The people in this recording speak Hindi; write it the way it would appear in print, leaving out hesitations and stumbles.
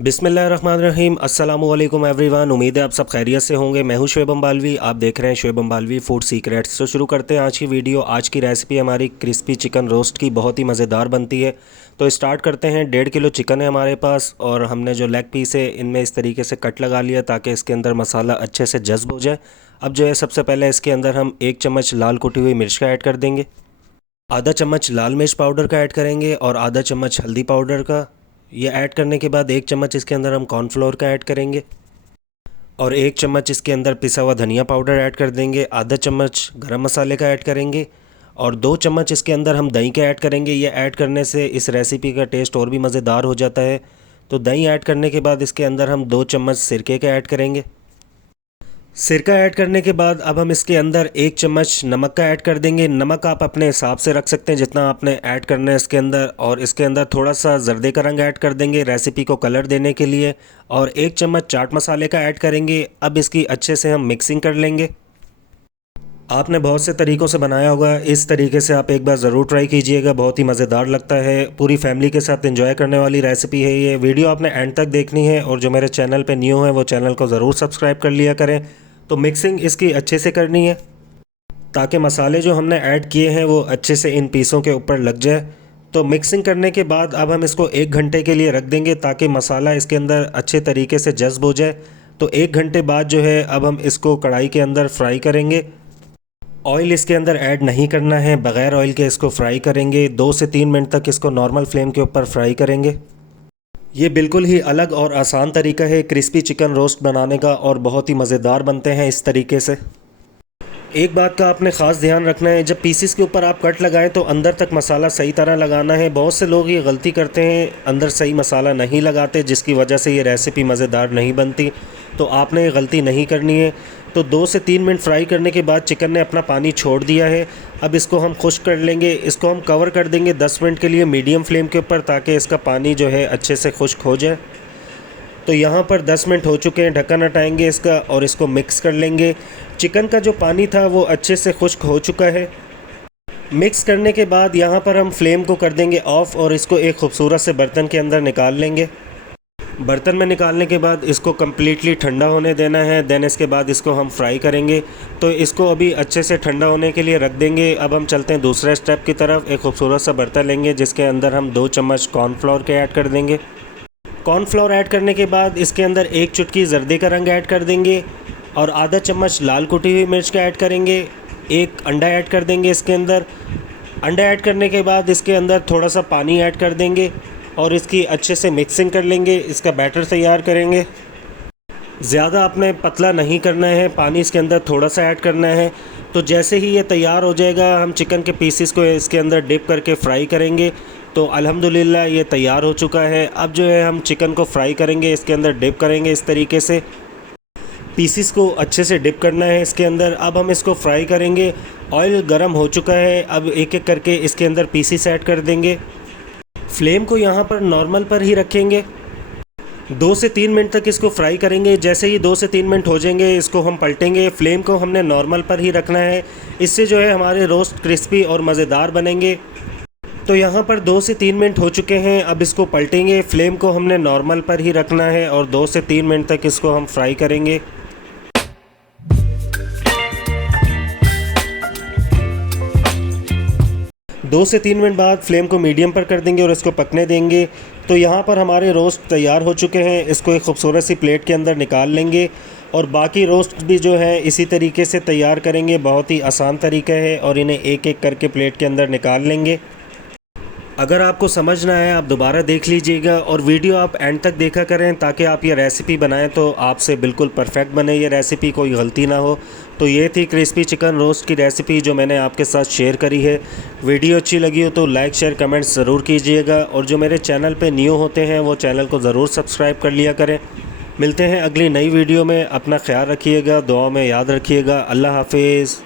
बिस्मिल्लाहिर्रहमानिर्रहीम। अस्सलामु अलैकुम एवरीवन। उम्मीद है आप सब खैरियत से होंगे। मैं हूं शुएब अम्बालवी, आप देख रहे हैं शुएब अम्बालवी फूड सीक्रेट्स। तो शुरू करते हैं आज की वीडियो। आज की रेसिपी हमारी क्रिस्पी चिकन रोस्ट की बहुत ही मज़ेदार बनती है। तो स्टार्ट करते हैं। 1.5 किलो चिकन है हमारे पास और हमने जो लेग पीस है इनमें इस तरीके से कट लगा लिया ताकि इसके अंदर मसाला अच्छे से जज्ब हो जाए। अब जो है सबसे पहले इसके अंदर हम 1 चम्मच लाल कुटी हुई मिर्च का ऐड कर देंगे, आधा चम्मच लाल मिर्च पाउडर का ऐड करेंगे और आधा चम्मच हल्दी पाउडर का। ये ऐड करने के बाद 1 चम्मच इसके अंदर हम कॉर्नफ्लोर का ऐड करेंगे और 1 चम्मच इसके अंदर पिसा हुआ धनिया पाउडर ऐड कर देंगे। आधा चम्मच गरम मसाले का ऐड करेंगे और 2 चम्मच इसके अंदर हम दही का ऐड करेंगे। ये ऐड करने से इस रेसिपी का टेस्ट और भी मज़ेदार हो जाता है। तो दही ऐड करने के बाद इसके अंदर हम 2 चम्मच सिरके का ऐड करेंगे। सिरका ऐड करने के बाद अब हम इसके अंदर 1 चम्मच नमक का ऐड कर देंगे। नमक आप अपने हिसाब से रख सकते हैं जितना आपने ऐड करना है इसके अंदर। और इसके अंदर थोड़ा सा जर्दे का रंग ऐड कर देंगे रेसिपी को कलर देने के लिए और 1 चम्मच चाट मसाले का ऐड करेंगे। अब इसकी अच्छे से हम मिक्सिंग कर लेंगे। आपने बहुत से तरीक़ों से बनाया होगा, इस तरीके से आप एक बार ज़रूर ट्राई कीजिएगा, बहुत ही मज़ेदार लगता है। पूरी फैमिली के साथ एंजॉय करने वाली रेसिपी है ये। वीडियो आपने एंड तक देखनी है और जो मेरे चैनल पे न्यू है वो चैनल को ज़रूर सब्सक्राइब कर लिया करें। तो मिक्सिंग इसकी अच्छे से करनी है ताकि मसाले जो हमने ऐड किए हैं वो अच्छे से इन पीसों के ऊपर लग जाए। तो मिक्सिंग करने के बाद अब हम इसको 1 घंटे के लिए रख देंगे ताकि मसाला इसके अंदर अच्छे तरीके से जज्ब हो जाए। तो 1 घंटे बाद जो है अब हम इसको कढ़ाई के अंदर फ्राई करेंगे। ऑयल इसके अंदर ऐड नहीं करना है, बग़ैर ऑयल के इसको फ्राई करेंगे। 2 से 3 मिनट तक इसको नॉर्मल फ्लेम के ऊपर फ्राई करेंगे। ये बिल्कुल ही अलग और आसान तरीका है क्रिस्पी चिकन रोस्ट बनाने का और बहुत ही मज़ेदार बनते हैं इस तरीके से। एक बात का आपने ख़ास ध्यान रखना है, जब पीसेस के ऊपर आप कट लगाएं तो अंदर तक मसाला सही तरह लगाना है। बहुत से लोग ये गलती करते हैं, अंदर सही मसाला नहीं लगाते जिसकी वजह से ये रेसिपी मज़ेदार नहीं बनती। तो आपने ये गलती नहीं करनी है। तो 2 से 3 मिनट फ्राई करने के बाद चिकन ने अपना पानी छोड़ दिया है। अब इसको हम खुश्क कर लेंगे। इसको हम कवर कर देंगे 10 मिनट के लिए मीडियम फ्लेम के ऊपर ताकि इसका पानी जो है अच्छे से खुश्क हो जाए। तो यहाँ पर 10 मिनट हो चुके हैं। ढक्कन हटाएंगे इसका और इसको मिक्स कर लेंगे। चिकन का जो पानी था वो अच्छे से खुश्क हो चुका है। मिक्स करने के बाद यहाँ पर हम फ्लेम को कर देंगे ऑफ़ और इसको एक खूबसूरत से बर्तन के अंदर निकाल लेंगे। बर्तन में निकालने के बाद इसको कम्प्लीटली ठंडा होने देना है। देन इसके बाद इसको हम फ्राई करेंगे। तो इसको अभी अच्छे से ठंडा होने के लिए रख देंगे। अब हम चलते हैं दूसरे स्टेप की तरफ। एक खूबसूरत सा बर्तन लेंगे जिसके अंदर हम 2 चम्मच कॉर्नफ्लोर के ऐड कर देंगे। कॉर्नफ्लोर ऐड करने के बाद इसके अंदर 1 चुटकी जर्दे का रंग ऐड कर देंगे और आधा चम्मच लाल कुटी हुई मिर्च का ऐड करेंगे। 1 अंडा ऐड कर देंगे इसके अंदर। अंडा ऐड करने के बाद इसके अंदर थोड़ा सा पानी ऐड कर देंगे और इसकी अच्छे से मिक्सिंग कर लेंगे। इसका बैटर तैयार करेंगे। ज़्यादा आपने पतला नहीं करना है, पानी इसके अंदर थोड़ा सा ऐड करना है। तो जैसे ही ये तैयार हो जाएगा हम चिकन के पीसेस को इसके अंदर डिप करके फ्राई करेंगे। तो अल्हम्दुलिल्लाह ये तैयार हो चुका है। अब जो है हम चिकन को फ्राई करेंगे, इसके अंदर डिप करेंगे इस तरीके से। पीसेस को अच्छे से डिप करना है इसके अंदर। अब हम इसको फ्राई करेंगे। ऑयल गर्म हो चुका है। अब एक एक करके इसके अंदर पीसेस ऐड कर देंगे। फ्लेम को यहाँ पर नॉर्मल पर ही रखेंगे। 2 से 3 मिनट तक इसको फ्राई करेंगे। जैसे ही 2 से 3 मिनट हो जाएंगे इसको हम पलटेंगे। फ्लेम को हमने नॉर्मल पर ही रखना है। इससे जो है हमारे रोस्ट क्रिस्पी और मज़ेदार बनेंगे। तो यहाँ पर 2 से 3 मिनट हो चुके हैं। अब इसको पलटेंगे। फ्लेम को हमने नॉर्मल पर ही रखना है और 2 से 3 मिनट तक इसको हम फ्राई करेंगे। 2 से 3 मिनट बाद फ्लेम को मीडियम पर कर देंगे और इसको पकने देंगे। तो यहाँ पर हमारे रोस्ट तैयार हो चुके हैं। इसको एक खूबसूरत सी प्लेट के अंदर निकाल लेंगे और बाकी रोस्ट भी जो है इसी तरीके से तैयार करेंगे। बहुत ही आसान तरीका है और इन्हें एक एक करके प्लेट के अंदर निकाल लेंगे। अगर आपको समझ ना आए आप दोबारा देख लीजिएगा और वीडियो आप एंड तक देखा करें ताकि आप ये रेसिपी बनाएं तो आपसे बिल्कुल परफेक्ट बने ये रेसिपी, कोई गलती ना हो। तो ये थी क्रिस्पी चिकन रोस्ट की रेसिपी जो मैंने आपके साथ शेयर करी है। वीडियो अच्छी लगी हो तो लाइक शेयर कमेंट्स ज़रूर कीजिएगा और जो मेरे चैनल पे न्यू होते हैं वो चैनल को ज़रूर सब्सक्राइब कर लिया करें। मिलते हैं अगली नई वीडियो में। अपना ख्याल रखिएगा, दुआ में याद रखिएगा। अल्लाह हाफिज़।